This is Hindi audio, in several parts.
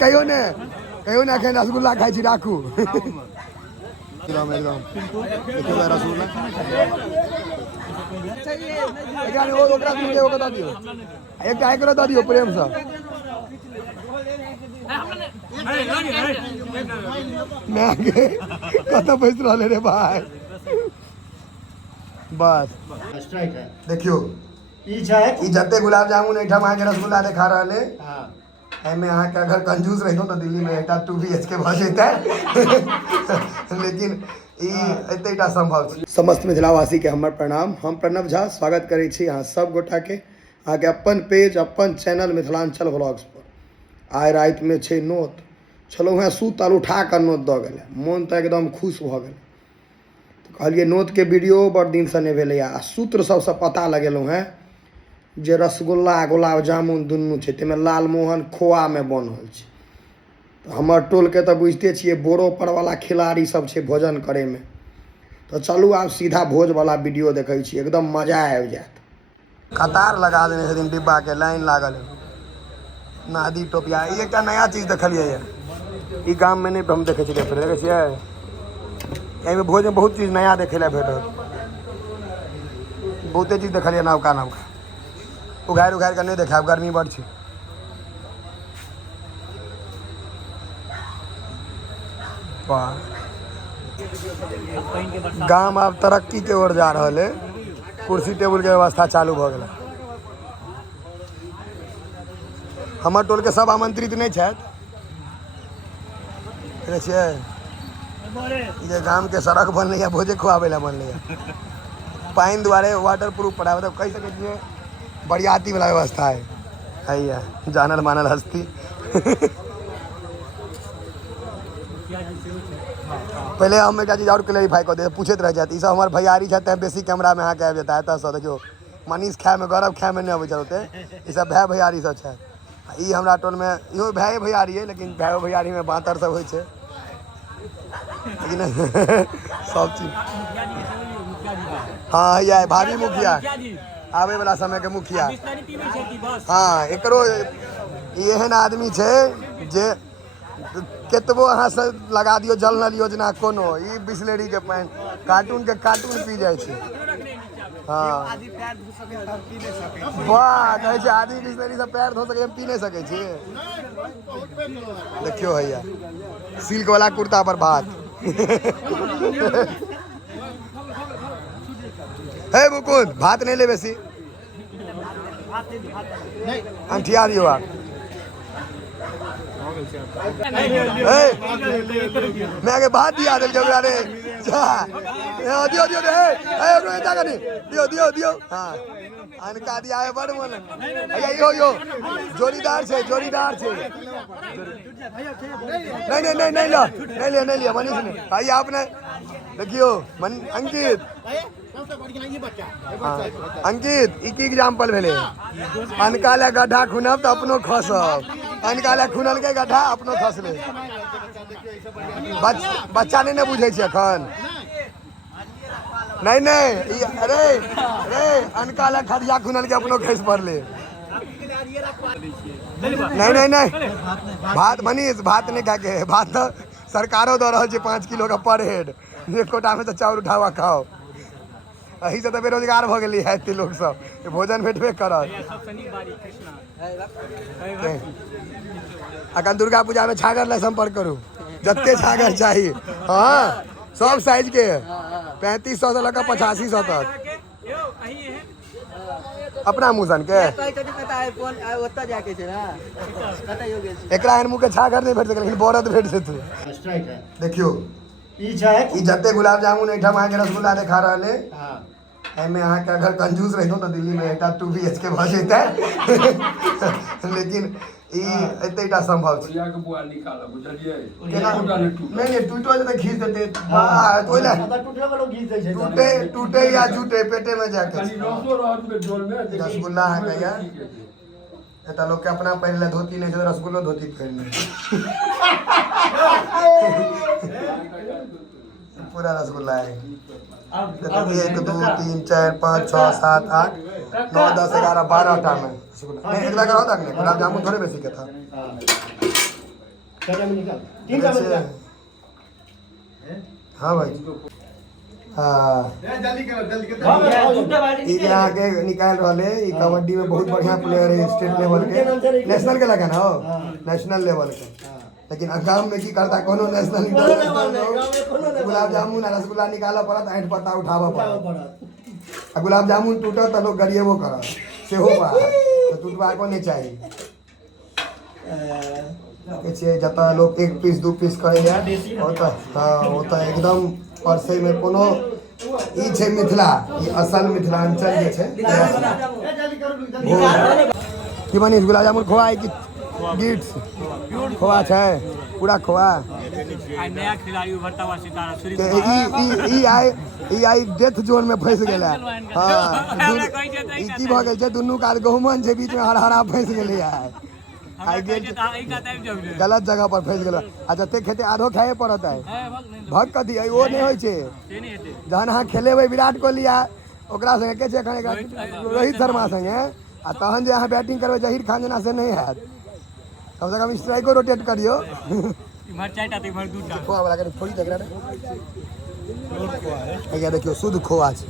कहियो ने एखन रसगुल्ला खाइ छी राखू एकदम एकदम देखियो रसगुल्ला एकरा ने ओकरा के ओकरा दऽ दियौ एकटा एकरा दऽ दियौ प्रेम से महंगे कत बैस रहले रे भाई बस देखियो ई जते गुलाब जामुन एठाम अहाँ के रसगुल्ला देखा रहले एमे अहाँ के अगर कंजूस रहितो तो दिल्ली में एकटा 2 BHK भ जेतै लेकिन ई एतेटा संभव छै। समस्त मिथिलावासी के हमर प्रणाम। हम प्रणव झा स्वागत करै छी अहाँ सब गोटा के अहाँ के अपन पेज अपन चैनल मिथिलांचल व्लॉग्स पर। आइ रात में छै नोत छलो हैं सूतल उठा कर नोत द गेलै मन तो एकदम खुश भ गेल कहलिए नोत के वीडियो बड़ दिन से नहीं भेलै आ सूत्र सबसे पता लगेलहुँ हैं जे रसगुल्ला गुलाब जामुन दुनू छै तैमे लालमोहन खोआ में बनल छै। तो हमर टोल के तो बुझते छियै बोरो पर वाला खिलाड़ी सब छै भोजन करे में। तो चलू आब सीधा भोज वाला वीडियो देखै छी एकदम मजा आबि जायत। कतार लगा देने छथिन डिब्बा के लाइन लागल नादी टोपिया ई एकटा नया चीज देखलिए ये ई गाम में नहीं हम देखे छियै फिर देखे छियै एहिमे भोज में बहुत चीज नया देखे ला भेटत बहुते चीज देखलिए नवका नवका उघाड़ उघाड़ के नहीं देखा गर्मी बड़ छै। गाम अब तरक्की के ओर जा रहा है कुर्सी टेबुल के व्यवस्था चालू भ गेल हमर टोल के सब आमंत्रित नहीं छथि ये गाम के सड़क बनल भोजे खुआबे ला बनल पानी द्वारे वाटर प्रूफ पड़ा मतलब कह सके बरियाती वाला व्यवस्था है या जानल मानल हस्ती पहले हम एक चीज और क्लेरिफाई कर दे पूछते रह जाते सब हमारे भैयारी छते बेसी कैमरा में अहाँके आबि जेता है तो देखियो मनीष खाए में गौरव खाए में नहीं अबै चलते ई सब भाई भैयारी सब छै ई हमरा टोल में इहो भाई भैयारी है लेकिन भाई भैयारी में बातर सब होइ छै लेकिन सब चीज हाँ या भाभी मुखिया आवे वाला समय के मुखिया हाँ एकरो एहन आदमी छै जे केतबो अहाँ से लगा दियो जल नल योजना कोनो ई बिस्लेरी के पानी कार्टून पी जाए छै। हाँ वाह कहै छै आदमी बिस्लेरी से पैर धो सके पी नहीं सके छी देखियो हैया सिल्क वाला कुर्ता पर बात हे मुकुंद भात नहीं ले बेसी अंठिया दियो आप मैं आगे भात दिया दिल जब रे दियो दियो हे ओकरो एता कनी दियो दियो दियो हां अनका दिया है बड़ मन भैया यो जोड़ीदार छै नहीं ले मनीष ने भाई आपने देखियो अंकित अंकित ई की एग्जाम्पल भेले अनका ले गड्ढा खुनब तो अपनो खसब अनका ले खुनल के गड्ढा अपनो खसले बच्चा नहीं बुझे छै अखन नहीं अरे अनका ले खदिया खुनल के अपनो खस पड़ले नहीं भात मनीष भात नहीं खा के भात तो सरकारों दे रहा है 5 किलो का पर हेड एक कोटा में तो चाउर उठावा खाओ अही से तो बेरोजगार भ गेली है एते लोग सब भोजन भेटबे करत अखन दुर्गा पूजा में छागर ले संपर्क करू जत्ते छागर चाहिए हाँ सब साइज के 3500 से लेकर 8500 तक अपना मुसन के एकरा एहन मुँह के छागर नहीं भेट सके लेकिन बरद भेट जेतै देखियो ई जते गुलाब जामुन एठाम अहाँ के रसगुल्ला देखा रहले एमे अहाँ के अगर कंजूस रहितो तो दिल्ली में एकटा 2 BHK भ जेतै लेकिन ई एतेटा संभव छै के बुआ निकाल बुझलिए नहीं टूटो जे खींच देते ओइला टूटे या जूटे पेटे में जाके रसगुल्ला है क्या एटा लोग के अपना पहले धोती नहीं छै रसगुल्लो धोती पहनले पूरा रसगुल्ला है 1 2 3 4 5 6 7 8 9 10 11 12 टा में नहीं अगला का होता है गुलाब जामुन थोड़े बेसिक था हाँ भाई हाँ यहाँ के निकाल रहे कबड्डी में बहुत बढ़िया प्लेयर है स्टेट लेवल के नेशनल के लगा ना हो नेशनल लेवल के लेकिन गाँव में की करता कोनो नेशनल गुलाब जामुन रसगुल्ला निकाला पड़ा ऐठ पत्ता उठावा पड़ा गुलाब जामुन टूटा तो लोग गरीबो करा से हो पा तो टूटवा को नहीं चाहिए जता लोग 1 पीस 2 पीस करे होता हाँ होता एकदम परसे में कोनो ई छे मिथिला ई असल मिथिलांचल जे छे की बनी गुलाब जामुन खोआ की गिट्स खोआ छे पूरा खोआ नया खिलाड़ी उभरता हुआ सितारा ई आई डेथ जोन में फंस गेला हां ई की भ गेल छे दुन्नू काल गहुमन छे बीच में हरा फंस गेले यार आई गेल गलत जगह पर फंस गेल अच्छा ते खेते आधो खाए पड़त है भग क दी ओ नहीं होय छे जहन हां खेलेबै विराट कोहली आ ओकरा संगे के छे एखन रोहित शर्मा संगे आ तहन जे अहाँ बैटिंग करबै जहीर खान जना से नहीं हैत कम से कम स्ट्राइको रोटेट करियो इमहर चारटा तो इमहर दूटा खोआ वाला के थोड़ी देख रहा है ये देखियो शुद्ध खोआ छे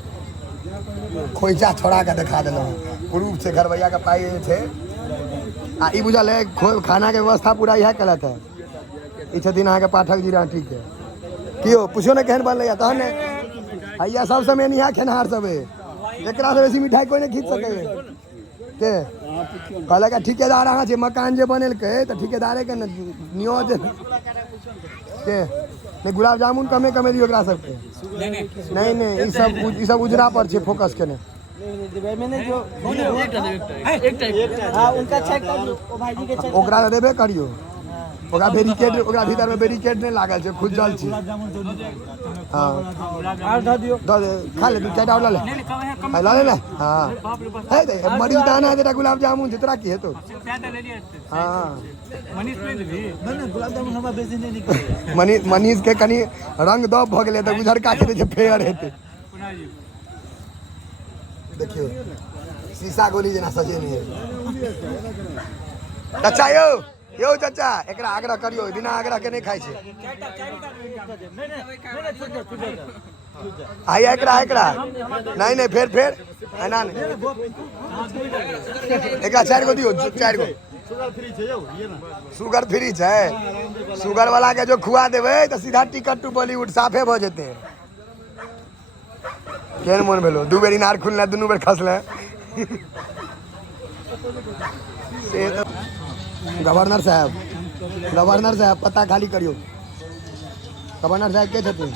खोइचा छोड़ा के दिखा देलो प्रूफ से घरवैया के पाई छे आ ई बुझल है खाना के व्यवस्था पूरा यह कलत है ई छथिन अहाँ के पाठक जी राठी के कियो पूछो ने केहन बनलै तहन हैया सब समय निहा खेनहार सब है एकरा से बेसी मिठाई कोई नहीं खींच सके के कहले का ठेकेदार अहाँ छे मकान जे बनेलकै त ठेकेदारे के नियोज के ने गुलाब जामुन कमे कमे दियो एकरा सबके नहीं नहीं ई सब उजरा पर छे फोकस केने मैंने जो एक हां उनका चेक कर ओ भाईजी के चेक ओकरा देबे करियो ओकरा बैरिकेड ओकरा भीतर में बैरिकेड नहीं लागल छे खुजल छे हां और ध दियो खा ले दू चार और ले ला ले हां है दे मरीज दाना तेरा गुलाब जामुन जितना की है तो हां मनीष ले ली नहीं गुलाब जामुन हमरा बेसी नहीं निकले मनीष के कनी रंग दब भ गेले त उधर का के फेयर हेते देखियो शीशा गोली जना सजे नहीं है चाचा यो चाचा एकरा आग्रह करियो बिना आग्रह के नहीं खाई छे आई एकरा नहीं नहीं फेर ना एकरा 4 गो दियो 4 गो शुगर फ्री छे शुगर वाला के जो खुआ देबे तो सीधा टिकट टू बॉलीवुड साफे भ जेते केन मन भेलो दू बेर इनार खुलना दुनू बेर खसले से गवर्नर साहब पता खाली करियो गवर्नर साहब के छथिन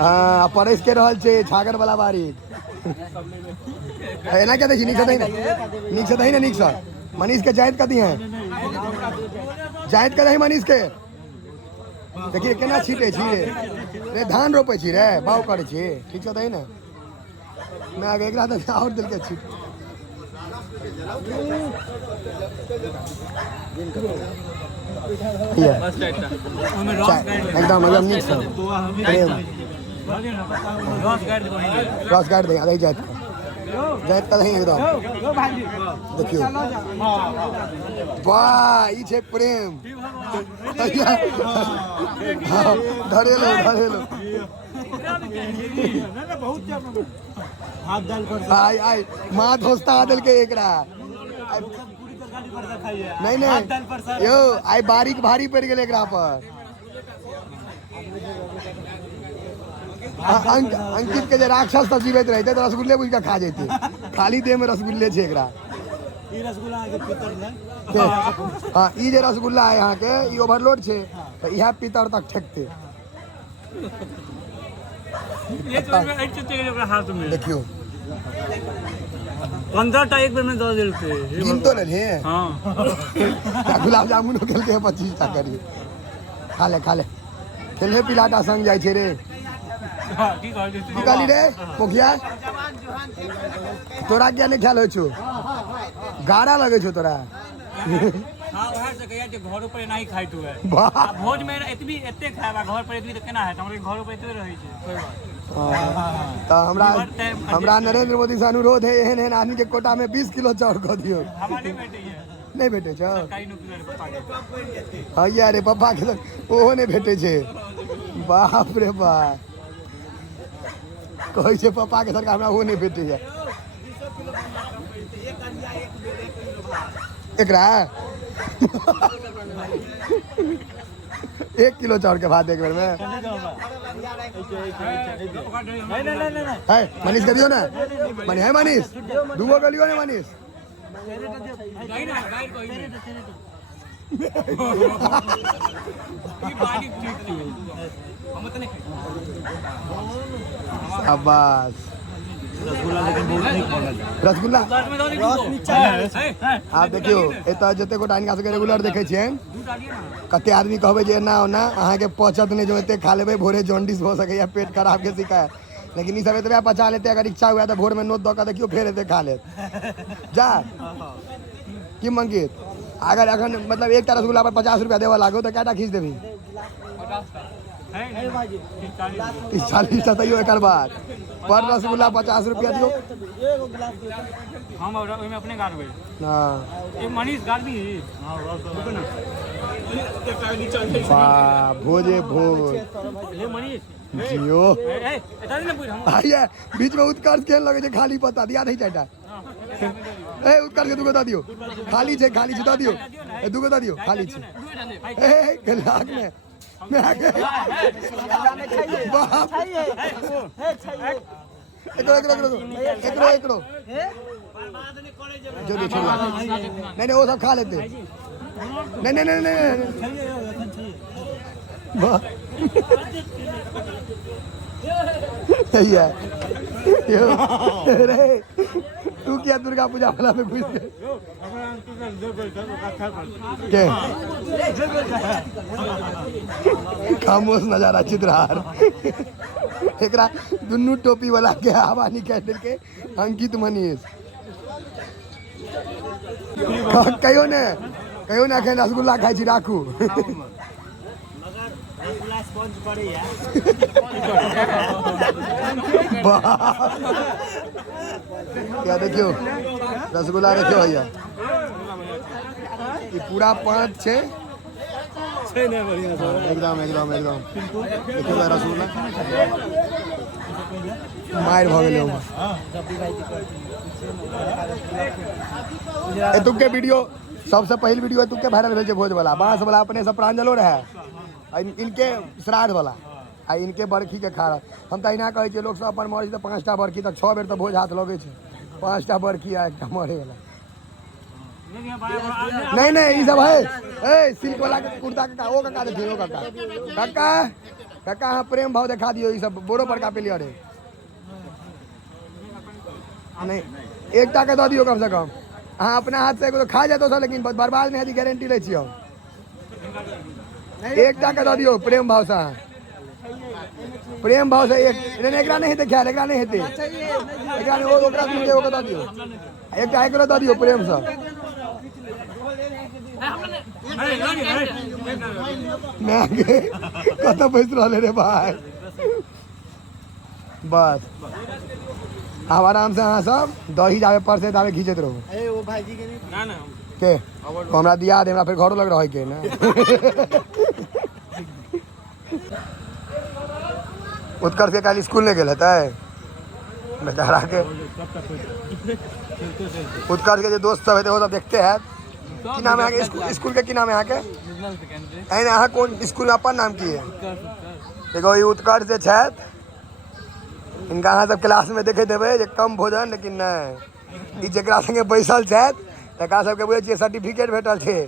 हाँ परेश के रहल छे छागर वाला बारी एना क्या देखी नीक से दही ना नीक से मनीष के जायद कथी है जायद के दही मनीष के देखिए केना छीटे छी रे धान रोपे छी रे बाउ करे छी ठीक से दही ना मैं आगे एकरा त और दिल के छीट एकदम नीक से क्रॉस गार्ड दे आगे जात का नहीं एकदम देखियो वाह ई छे प्रेम धरेलो आई माँ दोस्ता आदल के एकरा नहीं यो आई बारीक भारी पड़ गेल एकरा पर अंकित के जे राक्षस सब जीवित रहते तो रसगुल्ले बुझ के खा जेते खाली देह में रसगुल्ले छे एकरा ई रसगुल्ला के पितर ने हां ई जे रसगुल्ला है यहां के ई ओवरलोड छे तो इहा पितर तक ठेकते ये तो में ऐसे के ओकरा हाथ में देखियो 15 टा एक बेर में दे देलके तीन तो ले हां गुलाब जामुन हो गेल के 25 टा करिए खा ले खेले पिलाटा संग जाय छे रे की कहली काली रे पोखिया तोरा क्या नहीं ख्याल हो छो गाड़ा लगे छो तोरा हां वहां से कहिया जे घर पर नहीं खाइतु है भोज में एतबी एते खाबा घर पर एतबी त केना है हमरे घर पर एतबे रहै छै तो हमरा नरेंद्र मोदी से अनुरोध है एहन एहन आदमी के कोटा में 20 किलो चाउर कऽ दियौ। नहीं भेटे छौ? हाँ रे पप्पा के ओहो नहीं भेटे छे। बाप रे बाप कहै छै पप्पा के सरकार हमरा ओहो नहीं भेटे है। एकरा 1 किलो चाउर के भात एक बेर में है। मनीष के दियो ना मनी है मनीष दूगो के लियो ना मनीष। शाबाश रसगुल्ला आप देखियो एतऽ जते गोटा हिनका सबके रेगुलर देखै छियनि कते आदमी कहबै जे एना ओना अहाँके पचत नहीं जो एते खा लेबै भोरे जॉन्डिस हो सकैया पेट खराब के शिकायत लेकिन ई सब एतबे पचा लेते अगर इच्छा हुआ तो भोर में नोट दऽ कऽ देखियो फेर एते खा लेत जा की मंगित अगर अखन मतलब एक रसगुल्ला पर 50 रुपया देवा लागो तो कैटा खींच देबी 40 तैयो एक बात पर रसगुल्ला 50 रुपया दियो हम ओइमे अपने गाड़बै हां एक मनीष गाड़बी वाह भोजे भोज हे मनीष जियो एता नहीं पूछ हम आइए बीच में उत्कर्ष खेल लगे खाली पता दिया नहीं चाहता ए उत्कर्ष के दुगो द दियो खाली छे द दियो ए दुगो द दियो खाली छे ए गलाक में मैं आगे बाप एकरो जो छोड़ नहीं वो सब खा लेते नहीं सही है रे तू क्या दुर्गा पूजा वाला में घुस गए के खामोश नजारा चित्रहार एकरा दुन्नू टोपी वाला के हवा निकाल के अंकित मनीष कहियो ने एखन रसगुल्ला खाइ छी राखू क्या देखियो रसगुल्ला देखियो भैया ये पूरा 5 छे एकदम देखियो रसगुल्ला मार भ गेलै एतुके वीडियो सबसे पहले वीडियो एतुके वायरल भेल छै भोज वाला बांस वाला अपने से प्रांजलो रहे इनके श्राद्ध वाला आ इनके बरखी के खा हम तो अहिना कहै छियै लोग सब अपन मर्जी तो 5टा बरखी तक 6 बेर तो भोज हाथ लगे छै 5टा बरखी आ एकटा मरे वाला नहीं ई सब है ए सिल्क वाला के कुर्ता का ओ काका देखियो काका हाँ प्रेम भाव दिखा दियो ई सब बोरो पर का पे लिया रे नहीं एकटा के दऽ दियो कम से कम हाँ अपना हाथ से एगो खा जातो लेकिन बर्बाद नहीं है गारंटी ले छियो एकटा के दऽ दियो प्रेम भाव से एकरा नहीं हेते ख्याल एकरा नहीं हेते एकरा नहीं ओकरा दूर के ओकरा दऽ दियो एकटा एकरो दऽ दियो प्रेम से मैं कत बैस रहले रे भाई बस अब आराम से अहाँ सब दही जावे पर से दावे खींचत रहो वो भाईजी के नहीं ना के हमरा दिया दे हमरा फिर घरो लग रहे के ना उत्कर्ष के काल स्कूल नहीं गेल है बेचारा के उत्कर्ष के जो दोस्त सब है वो सब देखते हैं की नाम है स्कूल के की नाम है यहाँ के यहाँ कौन स्कूल में अपन नाम की है देखो ये उत्कर्ष जे छथि इनका अहाँ सब क्लास में देखे देवे जे कम भोजन लेकिन नहीं जरा संगे बैसल छथि तकरा सबके बुझे छियै सर्टिफिकेट भेटल छै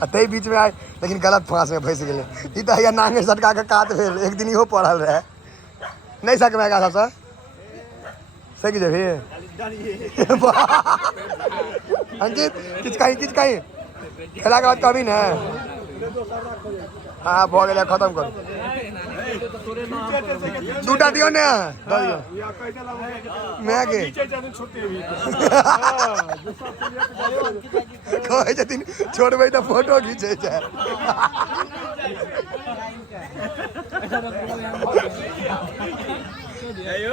ताहि बीच में आए लेकिन गलत फांस में फंस गए ई तो हैया नांगे सटका के काट भेल एक दिन इहो पढ़ल रहे नहीं सकबै एकरा सबसे सही जेबी अंकित किछ कहीं खेला के बाद कभी ना हाँ भऽ गेलै खत्म करू दूटा दियो ना दियो मैं के कहै छथिन छोड़बै तऽ फोटो खींचे छै ये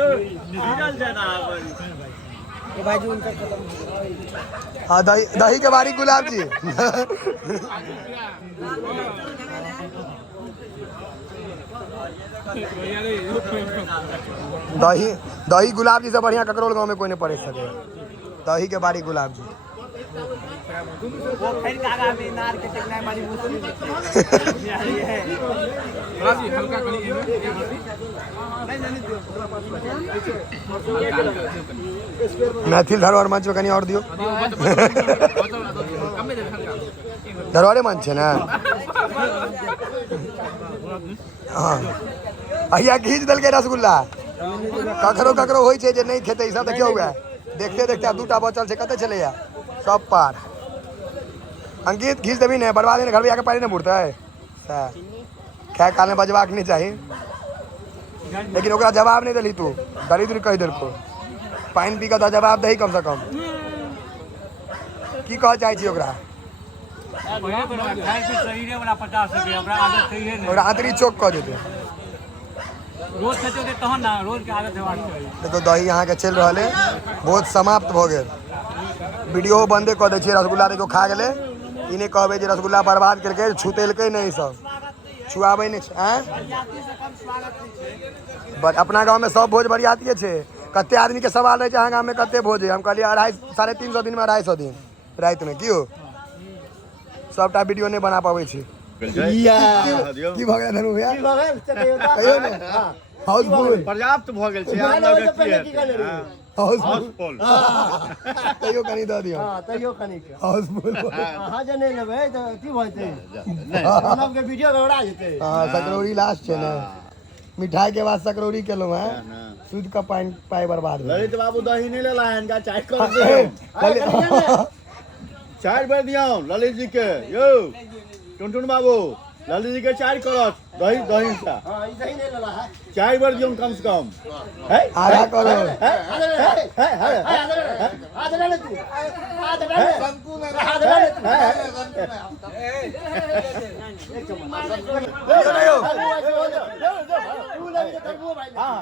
भाई जी उनका खत्म हाँ दही दही के बारी गुलाब जी दही दही गुलाब जी से बढ़िया ककरोल गांव में कोई नहीं पढ़ सके दही के बारी गुलाब जी वो फिर कागा में नार के टेकना हमारी मुश्किल है हल्का करी मैथिल धरोहर मंच में कहीं और दियो धरोहरे मंच है ना हाँ अहिया घीच दल के रसगुल्ला ककरो ककरो होइ छै जे नहीं खेते ई सब देखियो हुआ देखते देखते अब दूटा बचल छै कते चले या सब पार अंकित घीच देबी ने बर्बाद ने घर में आके पानी नहीं बुड़ते खाए काल में बजबाक नहीं चाहिए लेकिन ओकरा जवाब नहीं दिली तू दरिद्र कह दिल को पानी पी के जवाब दही कम से कम की कह चाहे छी ओकरा शरीरे वाला 50 रुपया ओकरा आदत छैहे नहीं ओकरा आंतरी चौक कह देते रोज खेते तहन ना रोज के आदत हेबाक चाही देखो दही यहाँ के चल रहा है बहुत समाप्त भ गए वीडियो बंदे कह दे रसगुल्ला देखो खा गए इन्हें कहबे जे रसगुल्ला बर्बाद करके छूतेलकै नहीं सब छुआबे नहीं अपना गांव में सब भोज बरियातिए छे कते आदमी के सवाल रहे अहाँ गाँव में कते भोज है हम कहलिए 250-350 दिन में 250 दिन रात में की हो सबटा वीडियो नहीं बना पावे छी की भ गेल धनु भैया कहियो ने हाउसफुल पर्याप्त भ गेल छै आब लगे की हाउसफुल तैयो कनी द दियो हां तैयो कनी के हाउसफुल हां जे नहीं लेबै त की होइते मतलब के वीडियो गड़बड़ा जेते हां सकरौरी लास्ट छै ना मिठाई के बाद सकरौरी केलो है सूद का पाई बर्बाद ललित बाबू दही नहीं लेला है इनका चाय कर दे चाय भर दियो ललित जी के यो टुनटुन बाबू ललित जी के चाय करत दही दही सा हां ई दही नहीं लेला है चाय भर दियो कम से कम है आधा करो आधा ले तू आधा ले शंकु में आधा ले तू हां